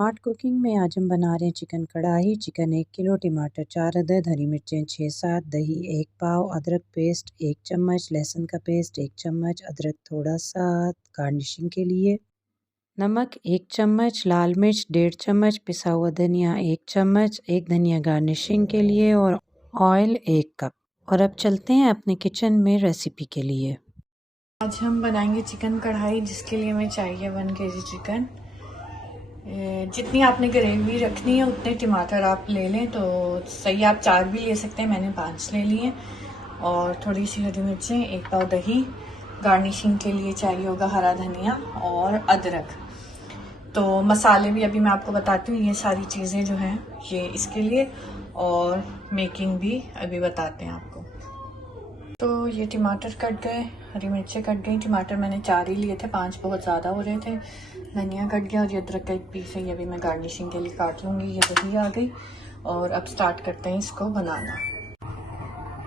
Smart cooking में आज हम बना रहे हैं चिकन कढ़ाई। चिकन 1 किलो, टमाटर 4 अदद, हरी मिर्चें 6-7, दही 1 पाव, अदरक पेस्ट 1 चम्मच, लहसुन का पेस्ट 1 चम्मच, अदरक थोड़ा सा, गार्निशिंग के लिए नमक 1 चम्मच, लाल मिर्च 1.5 चम्मच, पिसा हुआ धनिया 1 चम्मच, एक धनिया गार्निशिंग के लिए और ऑयल 1 कप। और अब चलते हैं अपने किचन में रेसिपी के लिए। आज हम बनाएंगे चिकन कढ़ाई, जिसके लिए हमें चाहिए 1 केजी चिकन। जितनी आपने ग्रेवी रखनी है उतने टमाटर आप ले लें तो सही, आप 4 भी ले सकते हैं, मैंने 5 ले लिए। और थोड़ी सी हरी मिर्चें, 1 पाव दही, गार्निशिंग के लिए चाहिए होगा हरा धनिया और अदरक। तो मसाले भी अभी मैं आपको बताती हूँ, ये सारी चीज़ें जो हैं ये इसके लिए, और मेकिंग भी अभी बताते हैं आपको। तो ये टमाटर कट गए, हरी मिर्चें कट गई, टमाटर मैंने 4 ही लिए थे, 5 बहुत ज़्यादा हो रहे थे। धनिया कट गया और ये अदरक का 1 पीस है, ये भी मैं गार्निशिंग के लिए काट लूँगी। ये दही आ गई और अब स्टार्ट करते हैं इसको बनाना।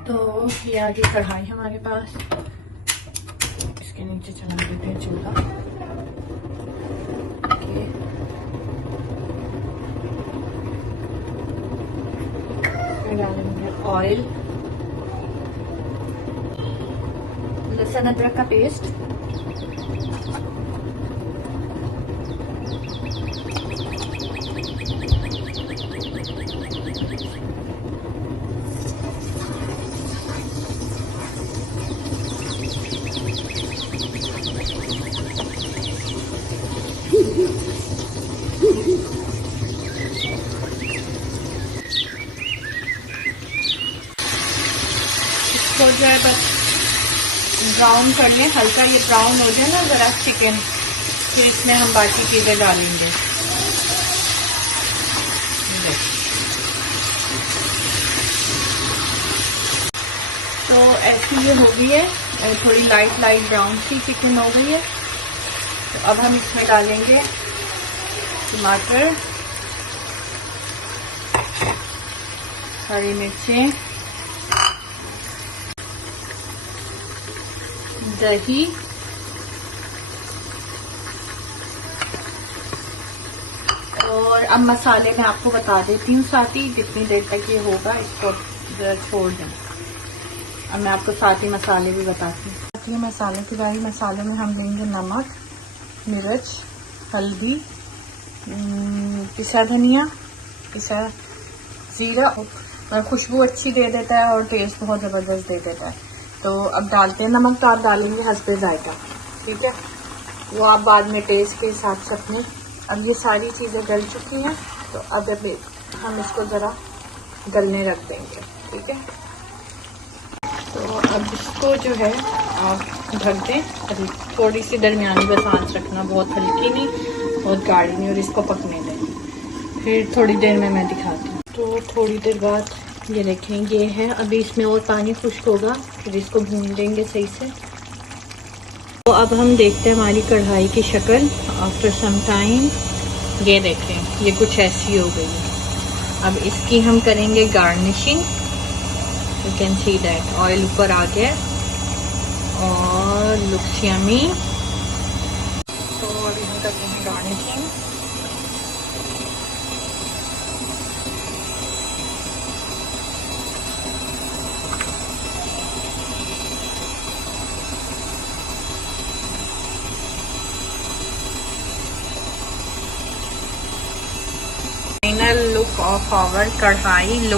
तो ये आ गई कढ़ाई हमारे पास, इसके नीचे चला देते हैं चूल्हा। फिर डालेंगे ऑयल, लहसुन अदरक का पेस्ट, इसको जो है बस ब्राउन कर लें, हल्का ये ब्राउन हो जाए ना ज़रा चिकन, फिर इसमें हम बाकी चीज़ें डालेंगे। तो ऐसी ये हो गई है, थोड़ी लाइट ब्राउन सी चिकन हो गई है। तो अब हम इसमें डालेंगे टमाटर, हरी मिर्चें, दही, और अब मसाले मैं आपको बता देती हूँ साथ ही, जितनी देर तक ये होगा इसको जरा छोड़ दें। अब मैं आपको साथ ही मसाले भी बताती हूँ। साथ ही मसाले की बारी, मसाले में हम लेंगे नमक, मिर्च, हल्दी, पिसा धनिया, पिसा जीरा, और खुशबू अच्छी दे देता है और टेस्ट बहुत ज़बरदस्त दे देता है। तो अब डालते हैं नमक, तो आप डालेंगे हस्बे जायका, ठीक है, वो आप बाद में टेस्ट के हिसाब से अपने। अब ये सारी चीज़ें गल चुकी हैं, तो अब हम इसको ज़रा गलने रख देंगे, ठीक है। तो अब इसको जो है आप ढक दें, अभी थोड़ी सी दरमियानी बस आंच रखना, बहुत हल्की नहीं बहुत गाढ़ी नहीं, और इसको पकने दें। फिर थोड़ी देर में मैं दिखाती हूँ। तो थोड़ी देर बाद ये देखें ये है, अभी इसमें और पानी खुश्क होगा, फिर इसको भून लेंगे सही से। तो अब हम देखते हैं हमारी कढ़ाई की शक्ल आफ्टर सम टाइम। ये देखें ये कुछ ऐसी हो गई है। अब इसकी हम करेंगे garnishing, you can see that oil ऊपर आ गया और लुक्स यम्मी। तो अभी हम करते हैं garnishing. Final look of our कढ़ाई।